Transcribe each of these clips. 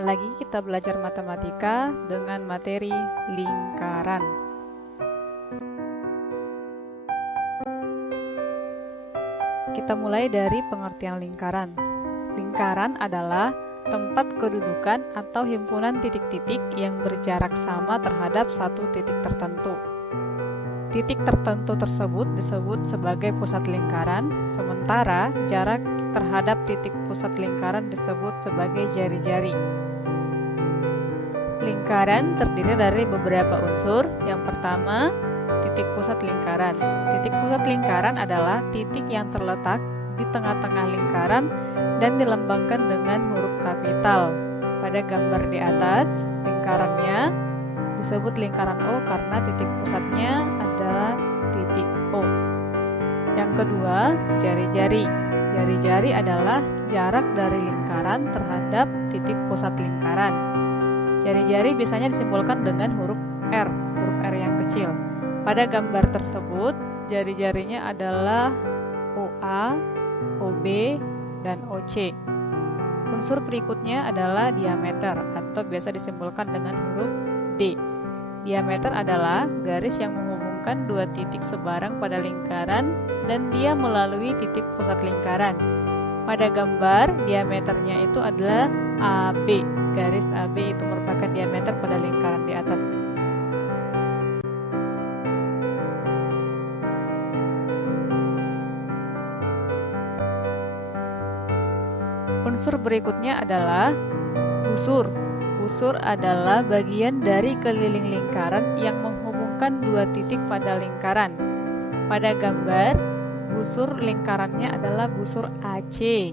Kembali lagi kita belajar matematika dengan materi lingkaran. Kita mulai dari pengertian lingkaran. Lingkaran adalah tempat kedudukan atau himpunan titik-titik yang berjarak sama terhadap satu titik tertentu. Titik tertentu tersebut disebut sebagai pusat lingkaran, sementara jarak terhadap titik pusat lingkaran disebut sebagai jari-jari. Lingkaran terdiri dari beberapa unsur. Yang pertama, titik pusat lingkaran. Titik pusat lingkaran adalah titik yang terletak di tengah-tengah lingkaran dan dilambangkan dengan huruf kapital. Pada gambar di atas, lingkarannya disebut lingkaran O karena titik pusatnya adalah titik O. Yang kedua, jari-jari. Jari-jari adalah jarak dari lingkaran terhadap titik pusat lingkaran. Jari-jari biasanya disimbolkan dengan huruf R yang kecil. Pada gambar tersebut, jari-jarinya adalah OA, OB, dan OC. Unsur berikutnya adalah diameter atau biasa disimbolkan dengan huruf D. Diameter adalah garis yang menghubungkan dua titik sebarang pada lingkaran dan dia melalui titik pusat lingkaran. Pada gambar, diameternya itu adalah AB. Garis AB itu merupakan diameter pada lingkaran di atas. Unsur berikutnya adalah busur. Busur adalah bagian dari keliling lingkaran yang menghubungkan dua titik pada lingkaran. Pada gambar, busur lingkarannya adalah busur AC,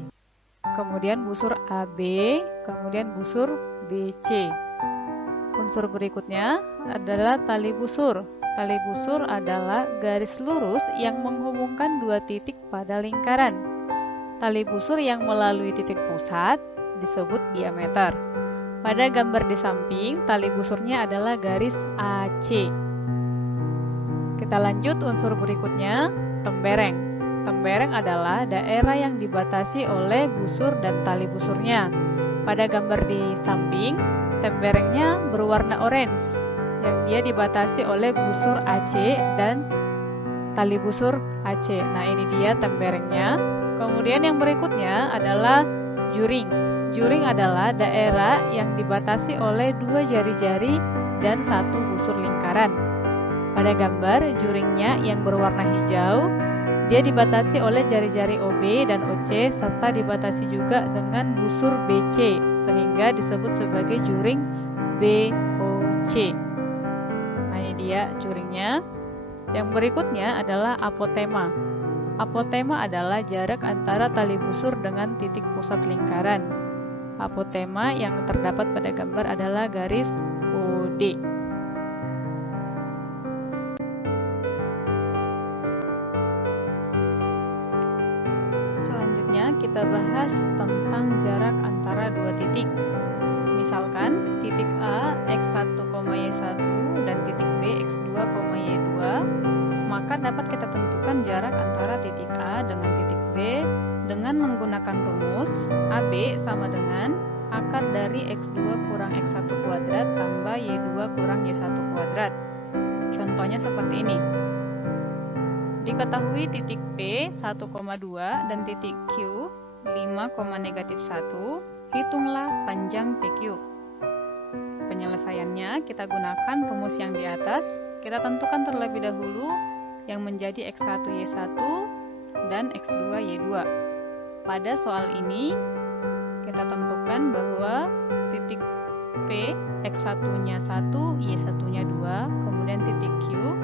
kemudian busur AB, kemudian busur BC. Unsur berikutnya adalah tali busur. Tali busur adalah garis lurus yang menghubungkan dua titik pada lingkaran. Tali busur yang melalui titik pusat disebut diameter. Pada gambar di samping, tali busurnya adalah garis AC. Kita lanjut unsur berikutnya, tembereng. Tembereng adalah daerah yang dibatasi oleh busur dan tali busurnya. Pada gambar di samping, temberengnya berwarna orange, yang dia dibatasi oleh busur AC dan tali busur AC. Nah, ini dia temberengnya. Kemudian yang berikutnya adalah juring. Juring adalah daerah yang dibatasi oleh dua jari-jari dan satu busur lingkaran. Pada gambar, juringnya yang berwarna hijau, dia dibatasi oleh jari-jari OB dan OC serta dibatasi juga dengan busur BC sehingga disebut sebagai juring BOC. Nah, ini dia juringnya. Yang berikutnya adalah apotema. Apotema adalah jarak antara tali busur dengan titik pusat lingkaran. Apotema yang terdapat pada gambar adalah garis OD. Selanjutnya kita bahas tentang jarak antara dua titik. Misalkan titik A x1, y1 dan titik B x2, y2, maka dapat kita tentukan jarak antara titik A dengan titik B dengan menggunakan rumus AB sama dengan akar dari x2 kurang x1 kuadrat tambah y2 kurang y1 kuadrat. Contohnya seperti ini. Diketahui titik P 1,2 dan titik Q 5,-1, hitunglah panjang PQ. Penyelesaiannya kita gunakan rumus yang di atas. Kita tentukan terlebih dahulu yang menjadi x1 y1 dan x2 y2. Pada soal ini kita tentukan bahwa titik P x1-nya 1, y1-nya 2, kemudian titik Q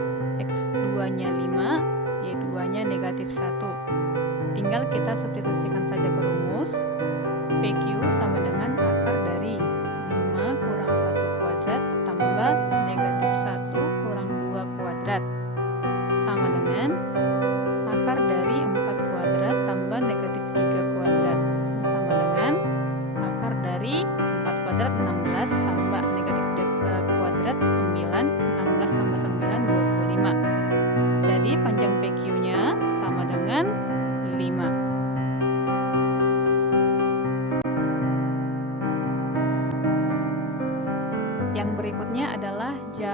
x2-nya 5, y2-nya -1. Tinggal kita substitusikan saja ke rumus. PQ sama dengan akar dari 5 kurang 1 kuadrat tambah -1 kurang 2 kuadrat sama dengan akar dari 4 kuadrat tambah -3 kuadrat sama dengan akar dari 4 kuadrat 16 tambah -2 kuadrat 9, 16 tambah 9 25. Jadi panjang PQ-nya sama dengan 5.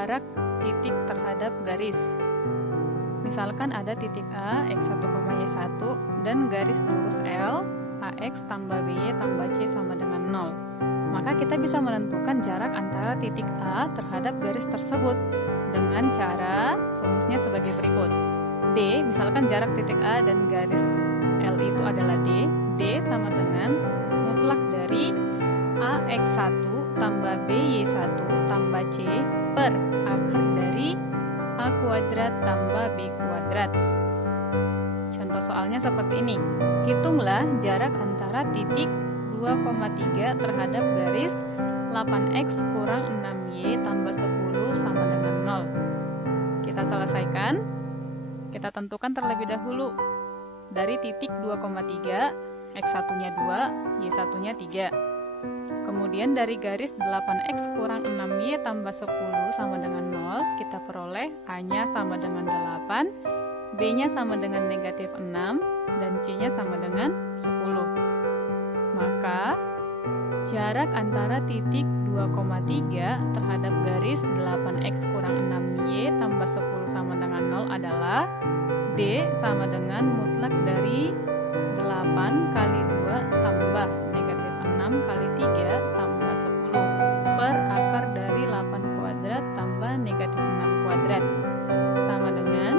jarak titik terhadap garis. Misalkan ada titik A, X1, Y1, dan garis lurus L, AX tambah BY tambah C sama dengan 0. Maka kita bisa menentukan jarak antara titik A terhadap garis tersebut dengan cara rumusnya sebagai berikut. D, misalkan jarak titik A dan garis L itu adalah D. D sama dengan mutlak dari AX1 tambah BY1 tambah C per akar dari A kuadrat tambah B kuadrat. Contoh soalnya seperti ini. Hitunglah jarak antara titik 2,3 terhadap garis 8X kurang 6Y tambah 10 sama dengan 0. Kita selesaikan. Kita tentukan terlebih dahulu. Dari titik 2,3, X1-nya 2, Y1-nya 3. Kemudian dari garis 8X kurang 6Y tambah 10 sama dengan 0, kita peroleh A-nya sama dengan 8, B-nya sama dengan negatif 6, dan C-nya sama dengan 10. Maka, jarak antara titik 2,3 terhadap garis 8X kurang 6Y tambah 10 sama dengan 0 adalah D sama dengan mutlak dari 8 kali 2 tambah negatif 6 kali 3 tambah 10 per akar dari 8 kuadrat tambah negatif 6 kuadrat sama dengan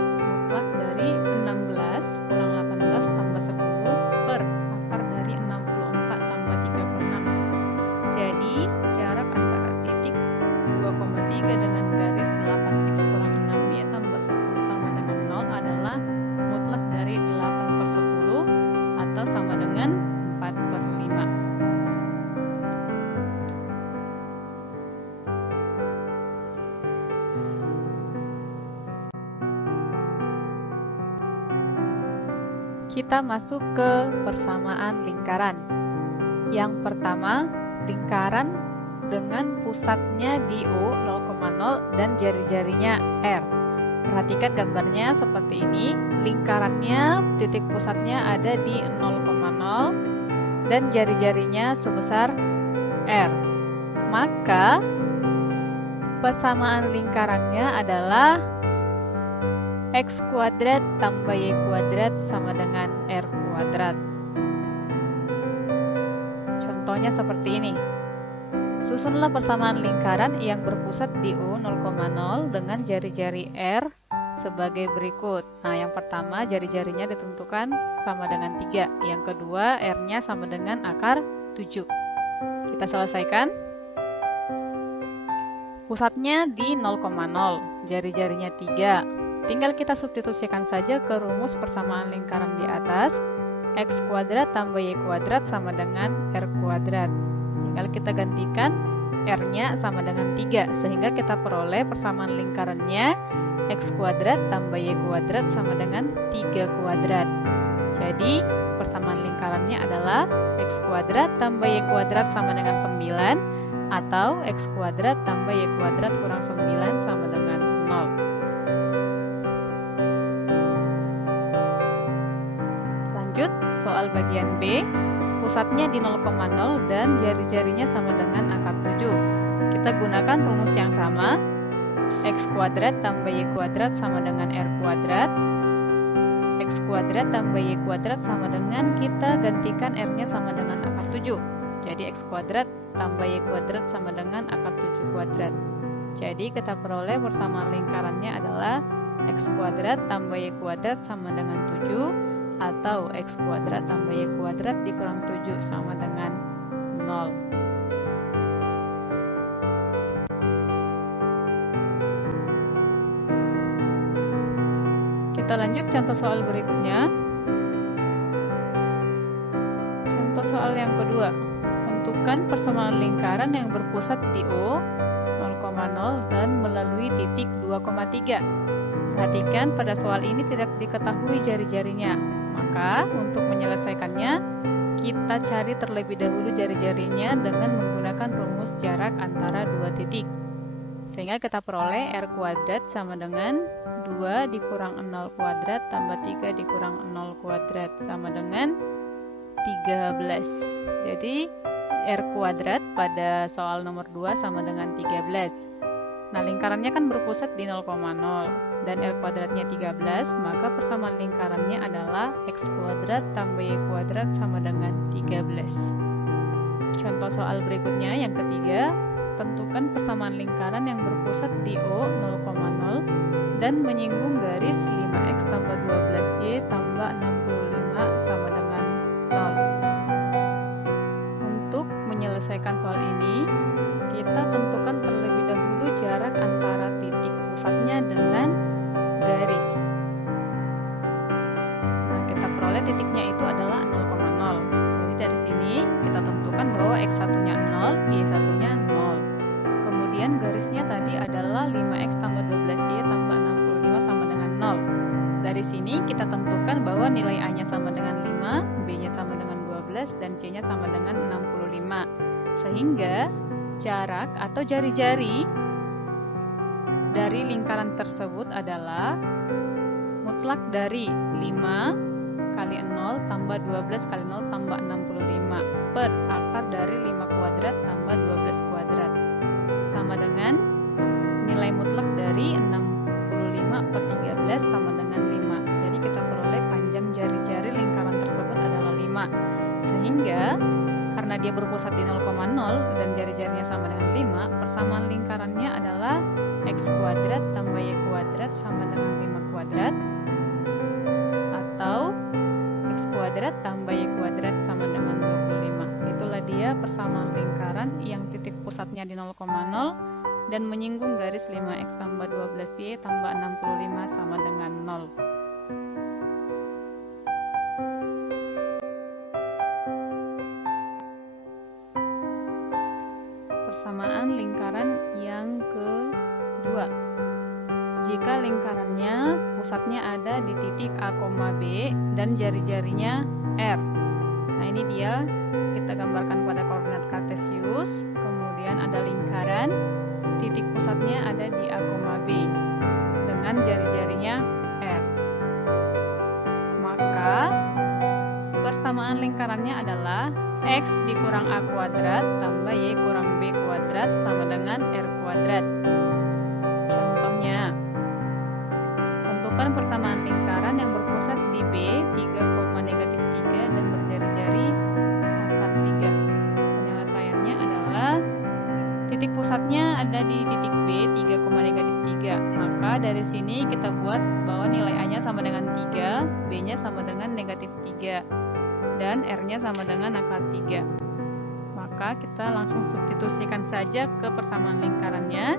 mutlak dari 16 kurang 18 tambah 10 per akar dari 64 tambah 36. Jadi jarak antara titik 2,3 dengan garis 8X kurang 6Y tambah 10 sama dengan 0 adalah mutlak dari 8/10 atau sama dengan 4/5. Kita masuk ke persamaan lingkaran. Yang pertama, lingkaran dengan pusatnya di O 0,0 dan jari-jarinya R. Perhatikan gambarnya seperti ini. Lingkarannya, titik pusatnya ada di 0,0 dan jari-jarinya sebesar R. Maka, persamaan lingkarannya adalah X kuadrat tambah Y kuadrat sama dengan R kuadrat. Contohnya seperti ini. Susunlah persamaan lingkaran yang berpusat di O 0,0 dengan jari-jari R sebagai berikut. Nah, yang pertama jari-jarinya ditentukan sama dengan 3. Yang kedua R-nya sama dengan akar 7. Kita selesaikan. Pusatnya di 0,0, jari-jarinya 3. Tinggal kita substitusikan saja ke rumus persamaan lingkaran di atas. X kuadrat tambah Y kuadrat sama dengan R kuadrat. Tinggal kita gantikan R-nya sama dengan 3, sehingga kita peroleh persamaan lingkarannya X kuadrat tambah Y kuadrat sama dengan 3 kuadrat. Jadi, persamaan lingkarannya adalah X kuadrat tambah Y kuadrat sama dengan 9, atau X kuadrat tambah Y kuadrat kurang 9 sama dengan 0. Lanjut, soal bagian B. Pusatnya di 0,0 dan jari-jarinya sama dengan akar 7. Kita gunakan rumus yang sama. X kuadrat tambah Y kuadrat sama dengan R kuadrat. X kuadrat tambah Y kuadrat sama dengan, kita gantikan R-nya sama dengan akar 7. Jadi X kuadrat tambah Y kuadrat sama dengan akar 7 kuadrat. Jadi kita peroleh persamaan lingkarannya adalah X kuadrat tambah Y kuadrat sama dengan 7, atau X kuadrat tambah Y kuadrat dikurang 7 sama dengan 0. Kita lanjut contoh soal berikutnya. Contoh soal yang kedua. Tentukan persamaan lingkaran yang berpusat di O 0,0 dan melalui titik 2,3. Perhatikan pada soal ini tidak diketahui jari-jarinya. Maka, untuk menyelesaikannya, kita cari terlebih dahulu jari-jarinya dengan menggunakan rumus jarak antara dua titik. Sehingga kita peroleh R kuadrat sama dengan 2 dikurang 0 kuadrat tambah 3 dikurang 0 kuadrat sama dengan 13. Jadi, R kuadrat pada soal nomor 2 sama dengan 13. Nah, lingkarannya kan berpusat di 0,0 dan R kuadratnya 13, maka persamaan lingkarannya adalah X kuadrat tambah Y kuadrat sama dengan 13. Contoh soal berikutnya yang ketiga, tentukan persamaan lingkaran yang berpusat di O 0,0 dan menyinggung garis 5X tambah 12Y tambah 65 sama dengan 0. Untuk menyelesaikan soal ini, kita tentukan terlebih dahulu jarak antara titik pusatnya dengan garis. Nah, kita peroleh titiknya itu adalah 0,0. Jadi dari sini kita tentukan bahwa X1-nya 0, Y1-nya 0. Kemudian garisnya tadi adalah 5X tambah 12Y tambah 65 sama dengan 0. Dari sini kita tentukan bahwa nilai A-nya sama dengan 5, B-nya sama dengan 12, dan C-nya sama dengan 65. Sehingga jarak atau jari-jari dari lingkaran tersebut adalah mutlak dari 5 kali 0 tambah 12 kali 0 tambah 65 per akar dari 5 kuadrat tambah 12 kuadrat sama dengan nilai mutlak dari 65 per 13 sama dengan 5. Jadi kita peroleh panjang jari-jari lingkaran tersebut adalah 5. Sehingga karena dia berpusat di 0,0 dan jari-jarinya sama dengan 5, persamaan lingkarannya adalah X kuadrat tambah Y kuadrat sama dengan 5 kuadrat, atau X kuadrat tambah Y kuadrat sama dengan 25. Itulah dia persamaan lingkaran yang titik pusatnya di 0,0 dan menyinggung garis 5X tambah 12Y tambah 65 sama dengan 0. Persamaan lingkaran yang kedua. Jika lingkarannya pusatnya ada di titik A, B dan jari-jarinya R. Nah, ini dia kita gambarkan pada koordinat kartesius. Kemudian ada lingkaran, titik pusatnya ada di A, B dengan jari-jarinya R. Maka persamaan lingkarannya adalah X dikurang A kuadrat tambah Y kurang B kuadrat sama dengan R kuadrat. Contohnya, tentukan persamaan lingkaran yang berpusat di B 3,-3 dan berjari-jari akar 3. Penyelesaiannya adalah titik pusatnya ada di titik B 3,-3. Maka dari sini kita buat bahwa nilai A-nya sama dengan 3, B-nya sama dengan -3. Dan R-nya sama dengan akar 3. Maka kita langsung substitusikan saja ke persamaan lingkarannya.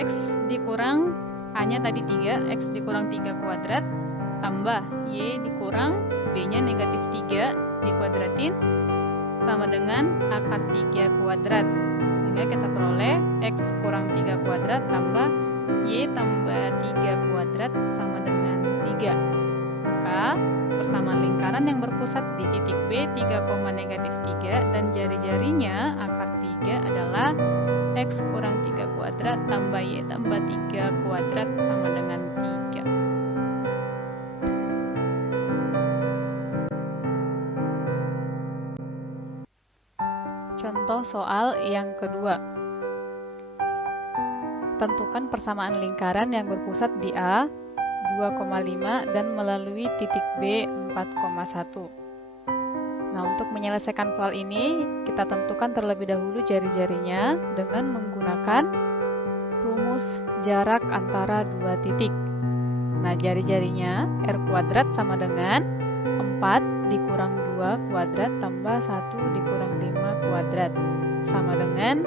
X dikurang A-nya tadi 3, X dikurang 3 kuadrat, tambah Y dikurang B-nya -3 dikuadratin, sama dengan akar 3 kuadrat. Sehingga kita peroleh X kurang 3 kuadrat tambah Y tambah 3 kuadrat sama dengan 3. Maka persamaan lingkaran yang berpusat di titik B 3,-3 dan jari-jarinya akar 3 adalah X kurang 3 kuadrat tambah Y tambah 3 kuadrat sama dengan 3. Contoh soal yang kedua. Tentukan persamaan lingkaran yang berpusat di A 2,5 dan melalui titik B 4,1. Nah, untuk menyelesaikan soal ini, kita tentukan terlebih dahulu jari-jarinya dengan menggunakan rumus jarak antara dua titik. Nah, jari-jarinya R kuadrat sama dengan 4 dikurang 2 kuadrat tambah 1 dikurang 5 kuadrat sama dengan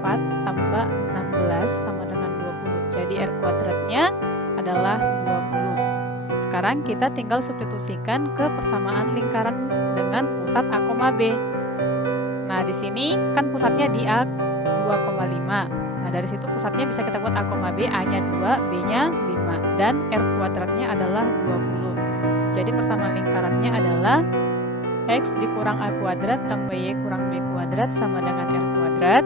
4 tambah 16 sama dengan 20. Jadi R kuadratnya adalah 20. Sekarang kita tinggal substitusikan ke persamaan lingkaran dengan pusat A, B. Nah, di sini kan pusatnya di A 2,5. Nah, dari situ pusatnya bisa kita buat A, B, A-nya 2, B-nya 5. Dan R kuadratnya adalah 20. Jadi persamaan lingkarannya adalah X dikurang A kuadrat tambah Y kurang B kuadrat sama dengan R kuadrat.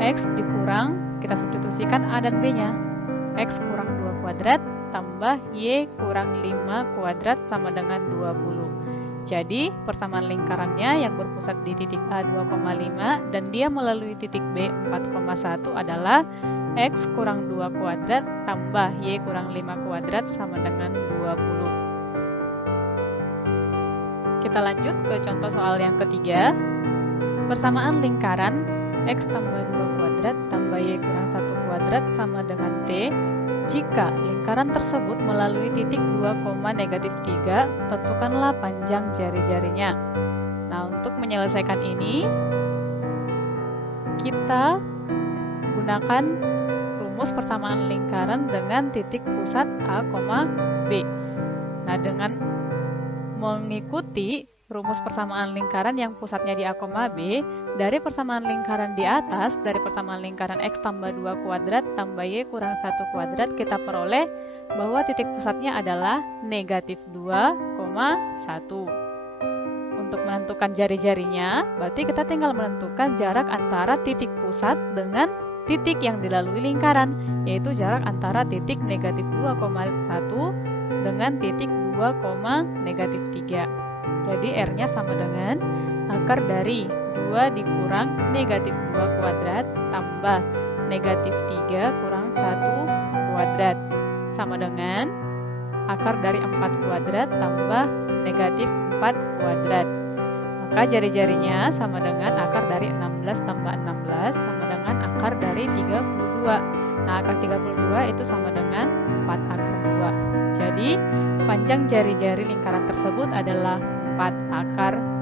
X dikurang, kita substitusikan A dan B-nya. X kurang 2 kuadrat tambah Y kurang 5 kuadrat sama dengan 20. Jadi, persamaan lingkarannya yang berpusat di titik A 2,5 dan dia melalui titik B 4,1 adalah X kurang 2 kuadrat tambah Y kurang 5 kuadrat sama dengan 20. Kita lanjut ke contoh soal yang ketiga. Persamaan lingkaran X tambah 2 kuadrat tambah Y kurang 1 kuadrat sama dengan T jika lingkaran tersebut melalui titik 2,-3, tentukanlah panjang jari-jarinya. Nah, untuk menyelesaikan ini, kita gunakan rumus persamaan lingkaran dengan titik pusat A, B. Nah, dengan mengikuti rumus persamaan lingkaran yang pusatnya di A, B, dari persamaan lingkaran di atas, dari persamaan lingkaran X tambah 2 kuadrat tambah Y kurang 1 kuadrat, kita peroleh bahwa titik pusatnya adalah negatif 2,1. Untuk menentukan jari-jarinya, berarti kita tinggal menentukan jarak antara titik pusat dengan titik yang dilalui lingkaran, yaitu jarak antara titik negatif 2,1 dengan titik 2,-3. Jadi R-nya sama dengan akar dari 2 dikurang negatif 2 kuadrat tambah negatif 3 kurang 1 kuadrat sama dengan akar dari 4 kuadrat tambah negatif 4 kuadrat. Maka jari-jarinya sama dengan akar dari 16 tambah 16 sama dengan akar dari 32. Nah, akar 32 itu sama dengan 4 akar 2. Jadi, panjang jari-jari lingkaran tersebut adalah 4 akar 2.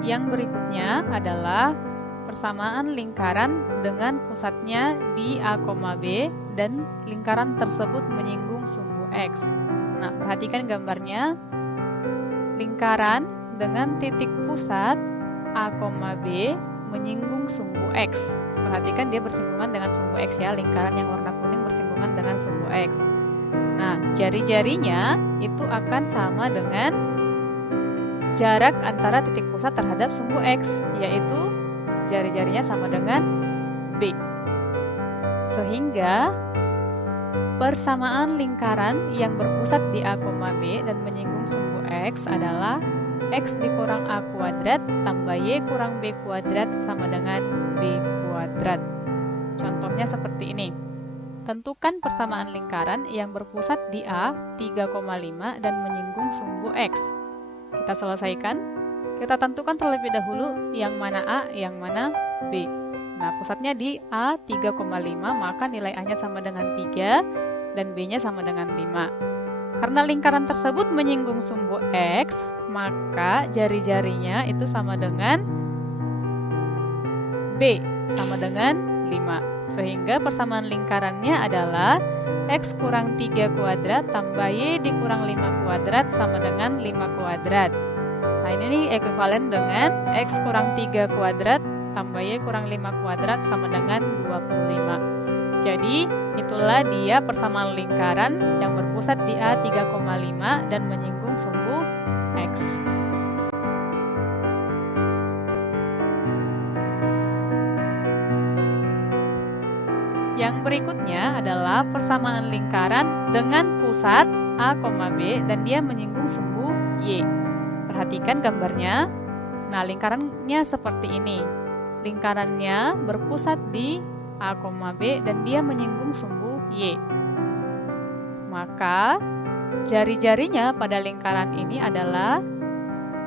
Yang berikutnya adalah persamaan lingkaran dengan pusatnya di A, B dan lingkaran tersebut menyinggung sumbu X. Nah, perhatikan gambarnya. Lingkaran dengan titik pusat A, B menyinggung sumbu X. Perhatikan dia bersinggungan dengan sumbu X ya, lingkaran yang warna kuning bersinggungan dengan sumbu X. Nah, jari-jarinya itu akan sama dengan jarak antara titik pusat terhadap sumbu X, yaitu jari-jarinya sama dengan B. Sehingga persamaan lingkaran yang berpusat di A, B dan menyinggung sumbu X adalah X dikurang A kuadrat tambah Y kurang B kuadrat sama dengan B kuadrat. Contohnya seperti ini. Tentukan persamaan lingkaran yang berpusat di A 3,5 dan menyinggung sumbu X. Kita selesaikan. Kita tentukan terlebih dahulu yang mana A, yang mana B. Nah, pusatnya di A 3,5, maka nilai A-nya sama dengan 3 dan B-nya sama dengan 5. Karena lingkaran tersebut menyinggung sumbu X, maka jari-jarinya itu sama dengan B, sama dengan 5. Sehingga persamaan lingkarannya adalah X kurang 3 kuadrat tambah Y dikurang 5 kuadrat sama dengan 5 kuadrat. Nah, ini nih ekuivalen dengan X kurang 3 kuadrat tambah Y kurang 5 kuadrat sama dengan 25. Jadi, itulah dia persamaan lingkaran yang berpusat di A 3,5 dan menyinggung sumbu X. Yang berikutnya adalah persamaan lingkaran dengan pusat A, B dan dia menyinggung sumbu Y. Perhatikan gambarnya. Nah, lingkarannya seperti ini. Lingkarannya berpusat di A, B dan dia menyinggung sumbu Y. Maka, jari-jarinya pada lingkaran ini adalah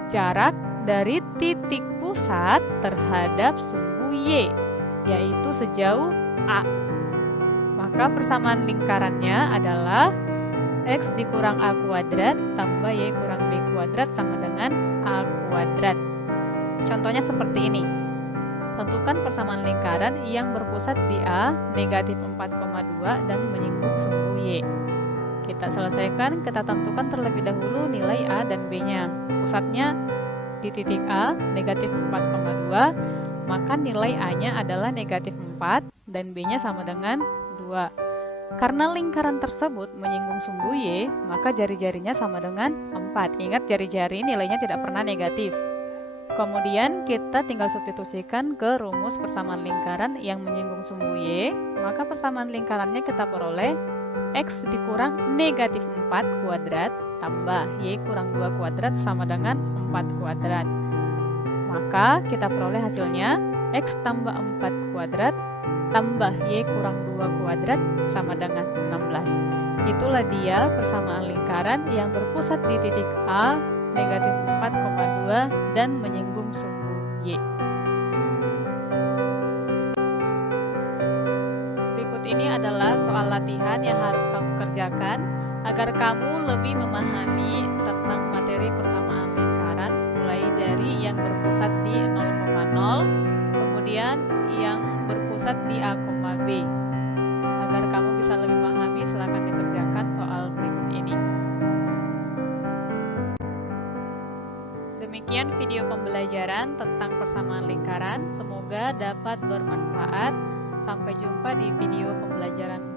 jarak dari titik pusat terhadap sumbu Y, yaitu sejauh A. Maka persamaan lingkarannya adalah X dikurang A kuadrat tambah Y kurang B kuadrat sama dengan A kuadrat. Contohnya seperti ini. Tentukan persamaan lingkaran yang berpusat di A negatif 4,2 dan menyinggung sumbu Y. Kita selesaikan, kita tentukan terlebih dahulu nilai A dan B-nya. Pusatnya di titik A negatif 4,2, maka nilai A-nya adalah negatif 4 dan B-nya sama dengan 2. Karena lingkaran tersebut menyinggung sumbu Y, maka jari-jarinya sama dengan 4. Ingat, jari-jari nilainya tidak pernah negatif. Kemudian kita tinggal substitusikan ke rumus persamaan lingkaran yang menyinggung sumbu Y, maka persamaan lingkarannya kita peroleh X dikurang negatif 4 kuadrat tambah Y kurang 2 kuadrat sama dengan 4 kuadrat. Maka kita peroleh hasilnya X tambah 4 kuadrat tambah Y kurang 2 kuadrat sama dengan 16. Itulah dia persamaan lingkaran yang berpusat di titik A, negatif 4,2 dan menyinggung sumbu Y. Berikut ini adalah soal latihan yang harus kamu kerjakan agar kamu lebih memahami tentang materi persamaan lingkaran, mulai dari yang berpusat di 0,0, kemudian yang berpusat di A, B. Agar kamu bisa lebih memahami, silakan dikerjakan soal berikut ini. Demikian video pembelajaran tentang persamaan lingkaran, semoga dapat bermanfaat. Sampai jumpa di video pembelajaran